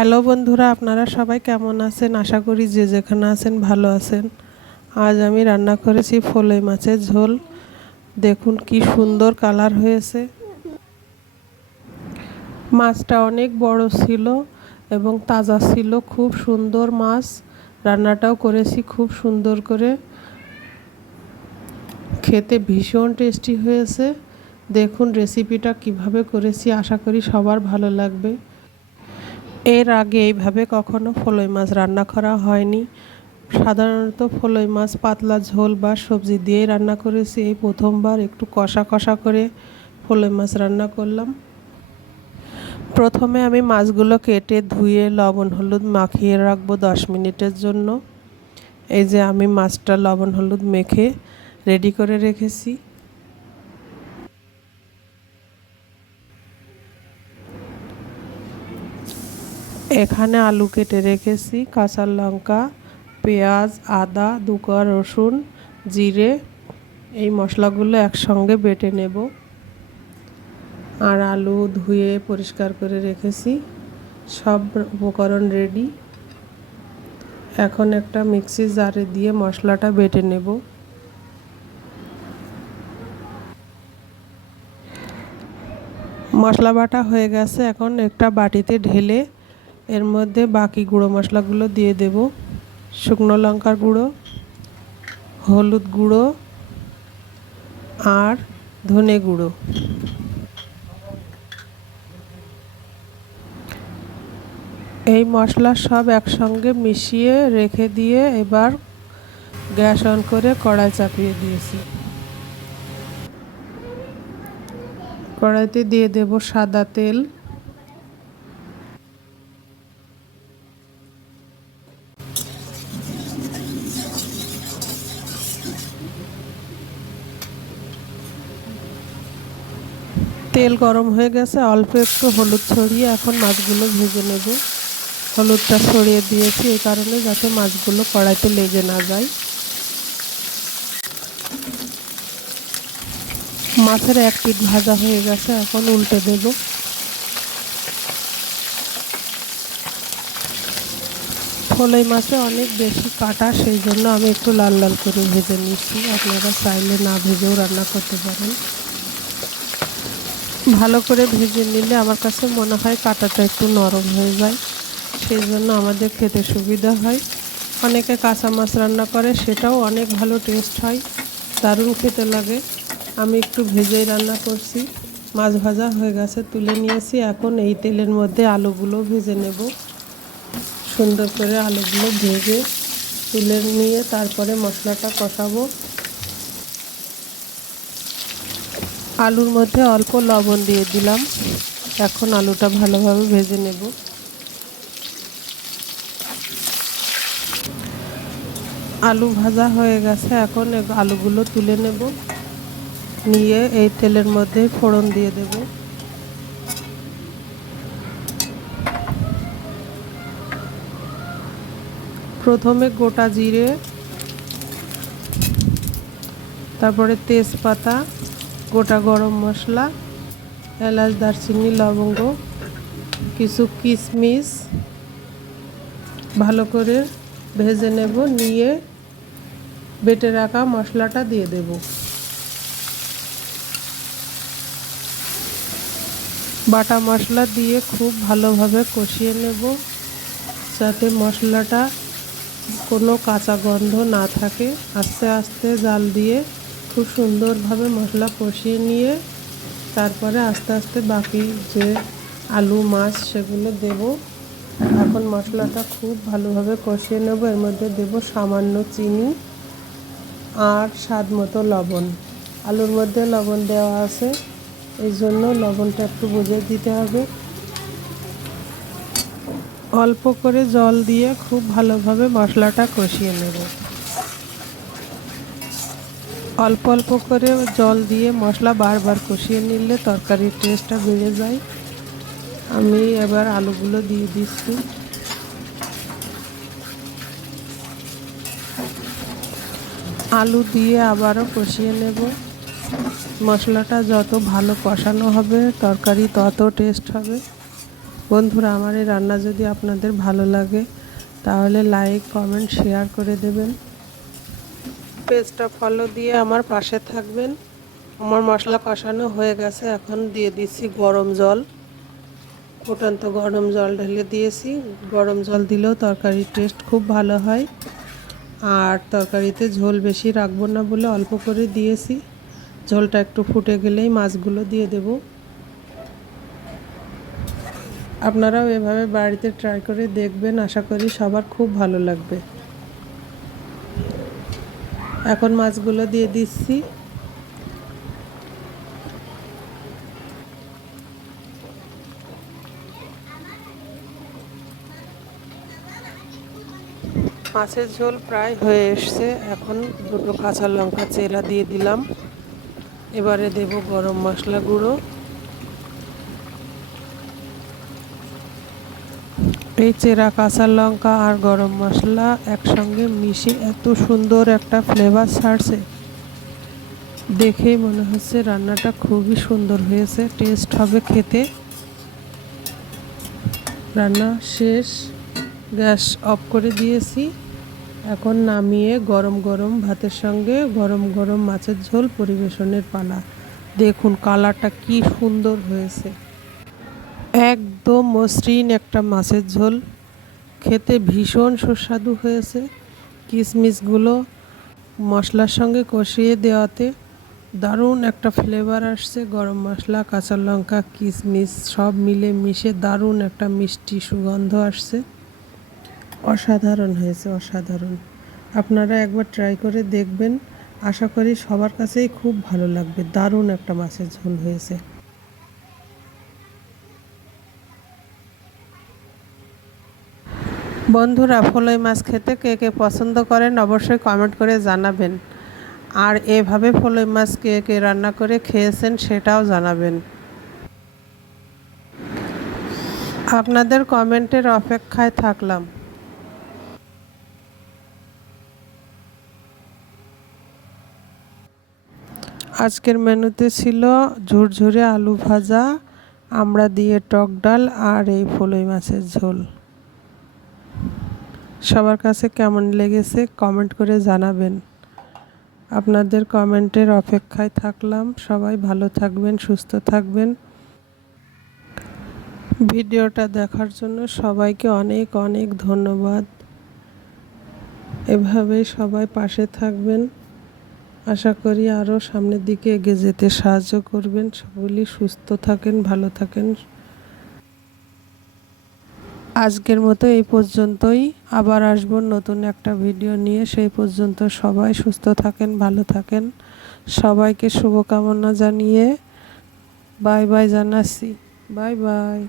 Hello বন্ধুরা, আপনারা সবাই কেমন আছেন? আশা করি যে যেখানে আছেন ভালো আছেন। আজ আমি রান্না করেছি ফলই মাছের ঝোল। দেখুন কি সুন্দর কালার হয়েছে। মাছটা অনেক বড় ছিল এবং তাজা ছিল, খুব সুন্দর মাছ। রান্নাটাও করেছি খুব সুন্দর করে। খেতে ভীষণ টেস্টি হয়েছে। দেখুন রেসিপিটা কীভাবে করেছি, আশা করি সবার ভালো লাগবে। এর আগে এইভাবে কখনো ফলই মাছ রান্না করা হয়নি। সাধারণত ফলই মাছ পাতলা ঝোল বা সবজি দিয়েই রান্না করেছি। এই প্রথমবার একটু কষা কষা করে ফলই মাছ রান্না করলাম। প্রথমে আমি মাছগুলো কেটে ধুয়ে লবণ, হলুদ মাখিয়ে রাখব দশ মিনিটের জন্য। এই যে আমি মাছটা লবণ, হলুদ মেখে রেডি করে রেখেছি। এখানে আলু কেটে রেখেছি, কাঁচা লঙ্কা, পেঁয়াজ, আদা, দুকা, রসুন, জিরে, এই মশলাগুলো একসঙ্গে বেটে নেব। আর আলু ধুয়ে পরিষ্কার করে রেখেছি। সব উপকরণ রেডি। এখন একটা মিক্সি জারে দিয়ে মশলাটা বেটে নেব। মশলা বাটা হয়ে গেছে, এখন একটা বাটিতে ঢেলে এর মধ্যে বাকি গুঁড়ো মশলাগুলো দিয়ে দেব। শুকনো লঙ্কার গুঁড়ো, হলুদ গুঁড়ো আর ধনে গুঁড়ো। এই মশলা সব একসঙ্গে মিশিয়ে রেখে দিয়ে এবার গ্যাস অন করে কড়াই চাপিয়ে দিয়েছি। কড়াইতে দিয়ে দেব সাদা তেল। তেল গরম হয়ে গেছে, অল্প একটু হলুদ ছড়িয়ে এখন মাছগুলো ভেজে নেব। হলুদটা ছড়িয়ে দিয়েছি এই কারণে যাতে মাছগুলো কড়াইতে লেগে না যায়। মাছের এক পিঠ ভাজা হয়ে গেছে, এখন উল্টে দেব। ফলই মাছে অনেক বেশি কাটা, সেই জন্য আমি একটু লাল লাল করে ভেজে নিচ্ছি। আপনারা চাইলে না ভেজেও রান্না করতে পারেন। ভালো করে ভেজে নিলে আমার কাছে মনে হয় কাটাটা একটু নরম হয়ে যায়। সেই জন্য আমাদের খেতে সুবিধা হয়। অনেকে কাঁচা মাছ রান্না করে, সেটাও অনেক ভালো টেস্ট হয়। দারুণ খেতে লাগে। আমি একটু ভেজেই রান্না করছি। মাছ ভাজা হয়ে গেছে, তুলে নিয়েছি। এখন এই তেলের মধ্যে আলুগুলো ভেজে নেব। সুন্দর করে আলুগুলো ভেজে তুলে নিয়ে তারপরে মশলাটা কষাবো। আলুর মধ্যে অল্প লবণ দিয়ে দিলাম। এখন আলুটা ভালোভাবে ভেজে নেব। আলু ভাজা হয়ে গেছে, এখন আলুগুলো তুলে নেব। নিয়ে এই তেলের মধ্যে ফোড়ন দিয়ে দেব। প্রথমে গোটা জিরে, তারপরে তেজপাতা গোটা গরম মশলা, এলাচ, দারচিনি, লবঙ্গ, কিছু কিশমিশ ভালো করে ভেজে নেব, নিয়ে বেটে রাখা মশলাটা দিয়ে দেব। বাটা মশলা দিয়ে খুব ভালোভাবে কষিয়ে নেব, যাতে মশলাটা কোনো কাঁচা গন্ধ না থাকে। আস্তে আস্তে জাল দিয়ে খুব সুন্দরভাবে মশলা কষিয়ে নিয়ে তারপরে আস্তে আস্তে বাকি যে আলু, মাছ সেগুলো দেব। এখন মশলাটা খুব ভালোভাবে কষিয়ে নেব। এর মধ্যে দেব সামান্য চিনি আর স্বাদ মতো লবণ। আলুর মধ্যে লবণ দেওয়া আছে। এই জন্য লবণটা একটু বুঝে দিতে হবে। অল্প করে জল দিয়ে খুব ভালোভাবে মশলাটা কষিয়ে নেব। অল্প অল্প করে জল দিয়ে মশলা বারবার কষিয়ে নিলে তরকারির টেস্টটা বেড়ে যায়। আমি এবার আলুগুলো দিয়ে দিচ্ছি। আলু দিয়ে আবারও কষিয়ে নেব। মশলাটা যত ভালো কষানো হবে, তরকারি তত টেস্ট হবে। বন্ধুরা, আমার এই রান্না যদি আপনাদের ভালো লাগে, তাহলে লাইক কমেন্ট শেয়ার করে দেবেন। পেজটা ফলো দিয়ে আমার পাশে থাকবেন। আমার মশলা কষানো হয়ে গেছে, এখন দিয়ে দিচ্ছি গরম জল। ফুটন্ত গরম জল ঢেলে দিয়েছি। গরম জল দিলেও তরকারির টেস্ট খুব ভালো হয়। আর তরকারিতে ঝোল বেশি রাখব না বলে অল্প করে দিয়েছি। ঝোলটা একটু ফুটে গেলেই মাছগুলো দিয়ে দেব। আপনারাও এভাবে বাড়িতে ট্রাই করে দেখবেন। আশা করি সবার খুব ভালো লাগবে। এখন মাছগুলো দিয়ে দিচ্ছি। মাছের ঝোল প্রায় হয়ে এসছে। এখন দুটো কাঁচা লঙ্কা চেরা দিয়ে দিলাম। এবারে দেব গরম মশলা গুঁড়ো। এই চেরা কাঁচা লঙ্কা আর গরম মশলা একসঙ্গে মিশে এত সুন্দর একটা ফ্লেভার ছাড়ছে। দেখেই মনে হচ্ছে রান্নাটা খুবই সুন্দর হয়েছে টেস্ট হবে খেতে। রান্না শেষ, গ্যাস অফ করে দিয়েছি। এখন নামিয়ে গরম গরম ভাতের সঙ্গে গরম গরম মাছের ঝোল পরিবেশনের পালা। দেখুন কালারটা কি সুন্দর হয়েছে। একদম মসৃণ একটা মাছের ঝোল। খেতে ভীষণ সুস্বাদু হয়েছে কিশমিশগুলো মশলার সঙ্গে কষিয়ে দেওয়াতে। দারুণ একটা ফ্লেভার আসছে, গরম মশলা, কাঁচা লঙ্কা কিশমিশ সব মিলে মিশে দারুণ একটা মিষ্টি সুগন্ধ আসছে। অসাধারণ হয়েছে, অসাধারণ। আপনারা একবার ট্রাই করে দেখবেন। আশা করি সবার কাছেই খুব ভালো লাগবে। দারুণ একটা মাছের ঝোল হয়েছে। বন্ধুরা, ফলই মাছ খেতে কে কে পছন্দ করেন অবশ্যই কমেন্ট করে জানাবেন। আর এভাবে ফলই মাছ কে কে রান্না করে খেয়েছেন সেটাও জানাবেন। আপনাদের কমেন্টের অপেক্ষায় থাকলাম। আজকের মেনুতে ছিল ঝুরঝুরে আলু ভাজা, আমরা দিয়ে টক ডাল আর এই ফলই মাছের ঝোল। সবার কাছে কেমন লেগেছে কমেন্ট করে জানাবেন। আপনাদের কমেন্টের অপেক্ষায় থাকলাম। সবাই ভালো থাকবেন, সুস্থ থাকবেন। ভিডিওটা দেখার জন্য সবাইকে অনেক অনেক ধন্যবাদ। এভাবেই সবাই পাশে থাকবেন। আশা করি আরও সামনের দিকে এগিয়ে যেতে সাহায্য করবেন। সকলেই সুস্থ থাকেন, ভালো থাকেন। আজকের মতো এই পর্যন্তই। আবার আসব নতুন একটা ভিডিও নিয়ে। সেই পর্যন্ত সবাই সুস্থ থাকেন, ভালো থাকেন। সবাইকে শুভকামনা জানিয়ে বাই বাই জানাচ্ছি। Bye bye.